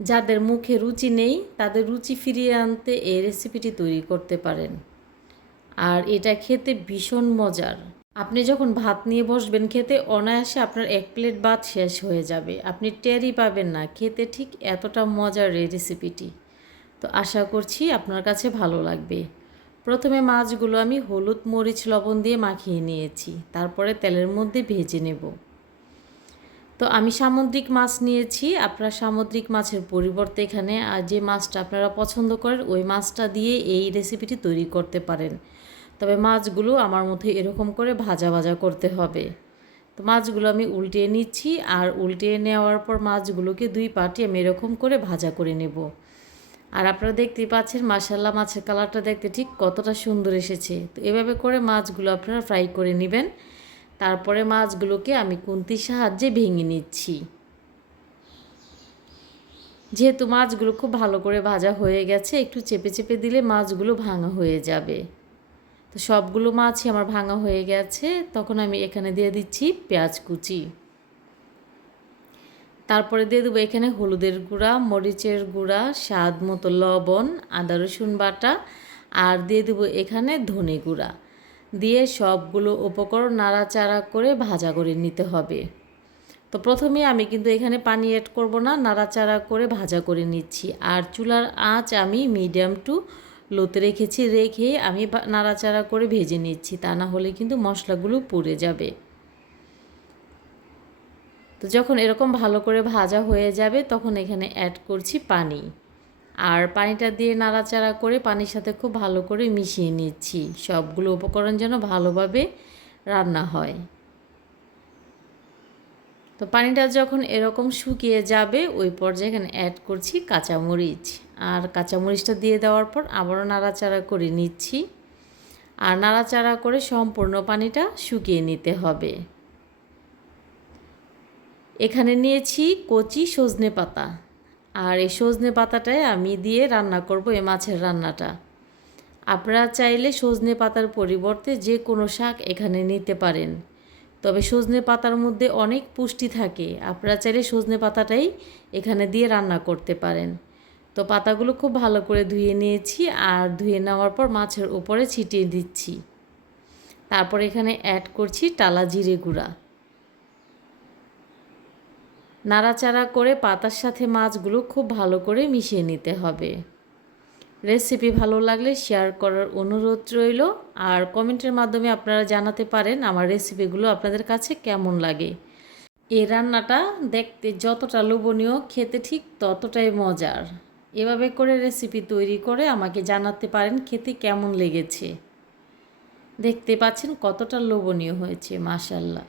যাদের মুখে রুচি নেই, তাদের রুচি ফিরিয়ে আনতে এই রেসিপিটি তৈরি করতে পারেন। আর এটা খেতে ভীষণ মজার। আপনি যখন ভাত নিয়ে বসবেন, খেতে অনায়াসে আপনার এক প্লেট ভাত শেষ হয়ে যাবে। আপনি টেরই পাবেন না, খেতে ঠিক এতটা মজার এই রেসিপিটি তো আশা করছি আপনার কাছে ভালো লাগবে। প্রথমে মাছগুলো আমি হলুদ মরিচ লবণ দিয়ে মাখিয়ে নিয়েছি। তারপরে তেলের মধ্যে ভেজে নেব। তো আমি সামুদ্রিক মাছ নিয়েছি, আপনারা সামুদ্রিক মাছের পরিবর্তে এখানে আর যে মাছটা আপনারা পছন্দ করেন, ওই মাছটা দিয়ে এই রেসিপিটি তৈরি করতে পারেন। তবে মাছগুলো আমার মধ্যে এরকম করে ভাজা ভাজা করতে হবে। তো মাছগুলো আমি উল্টিয়ে নিচ্ছি, আর উল্টিয়ে নেওয়ার পর মাছগুলোকে দুই পাটি আমি এরকম করে ভাজা করে নেব। আর আপনারা দেখতেই পাচ্ছেন মাসাল্লাহ মাছের কালারটা দেখতে ঠিক কতটা সুন্দর এসেছে। তো এভাবে করে মাছগুলো আপনারা ফ্রাই করে নেবেন। তারপরে মাছগুলোকে আমি কুন্তির সাহায্যে ভেঙে নিচ্ছি। যেহেতু মাছগুলো খুব ভালো করে ভাজা হয়ে গেছে, একটু চেপে চেপে দিলে মাছগুলো ভাঙা হয়ে যাবে। তো সবগুলো মাছই আমার ভাঙা হয়ে গেছে, তখন আমি এখানে দিয়ে দিচ্ছি পেঁয়াজ কুচি। তারপরে দিয়ে দেবো এখানে হলুদের গুঁড়া, মরিচের গুঁড়া, স্বাদ মতো লবণ, আদা রসুন বাটা, আর দিয়ে দেবো এখানে ধনে গুঁড়া। দিয়ে সবগুলো উপকরণ নাড়াচাড়া করে ভাজা করে নিতে হবে। তো প্রথমে আমি কিন্তু এখানে পানি অ্যাড করব না, নাড়াচাড়া করে ভাজা করে নিচ্ছি। আর চুলার আঁচ আমি মিডিয়াম টু লোতে রেখেছি, রেখে আমি নাড়াচাড়া করে ভেজে নিচ্ছি, তা না হলে কিন্তু মশলাগুলো পুড়ে যাবে। তো যখন এরকম ভালো করে ভাজা হয়ে যাবে, তখন এখানে অ্যাড করছি পানি। আর পানিটা দিয়ে নাড়াচাড়া করে পানির সাথে খুব ভালো করে মিশিয়ে নিচ্ছি। সবগুলো উপকরণ যেন ভালোভাবে রান্না হয়। তো পানিটা যখন এরকম শুকিয়ে যাবে, ওই পর্যায়ে এখানে অ্যাড করছি কাঁচামরিচ। আর কাঁচামরিচটা দিয়ে দেওয়ার পর আবারও নাড়াচাড়া করে নিচ্ছি। আর নাড়াচাড়া করে সম্পূর্ণ পানিটা শুকিয়ে নিতে হবে। এখানে নিয়েছি কচি সজনে পাতা। আর এই সজনে পাতাটায় আমি দিয়ে রান্না করব এই মাছের রান্নাটা। আপনারা চাইলে সজনে পাতার পরিবর্তে যে কোনো শাক এখানে নিতে পারেন। তবে সজনে পাতার মধ্যে অনেক পুষ্টি থাকে। আপনারা চাইলে সজনে পাতাটাই এখানে দিয়ে রান্না করতে পারেন। তো পাতাগুলো খুব ভালো করে ধুয়ে নিয়েছি আর ধুয়ে নেওয়ার পর মাছের উপরে ছিটিয়ে দিচ্ছি। তারপর এখানে অ্যাড করছি টালা জিরে গুঁড়া। নাড়াচাড়া করে পাতার সাথে মাছগুলো খুব ভালো করে মিশিয়ে নিতে হবে। রেসিপি ভালো লাগলে শেয়ার করার অনুরোধ রইল। আর কমেন্টের মাধ্যমে আপনারা জানাতে পারেন আমার রেসিপিগুলো আপনাদের কাছে কেমন লাগে। এই রান্নাটা দেখতে যতটা লোভনীয়, খেতে ঠিক ততটাই মজার। এভাবে করে রেসিপি তৈরি করে আমাকে জানাতে পারেন খেতে কেমন লেগেছে। দেখতে পাচ্ছেন কতটা লোভনীয় হয়েছে মাশাল্লাহ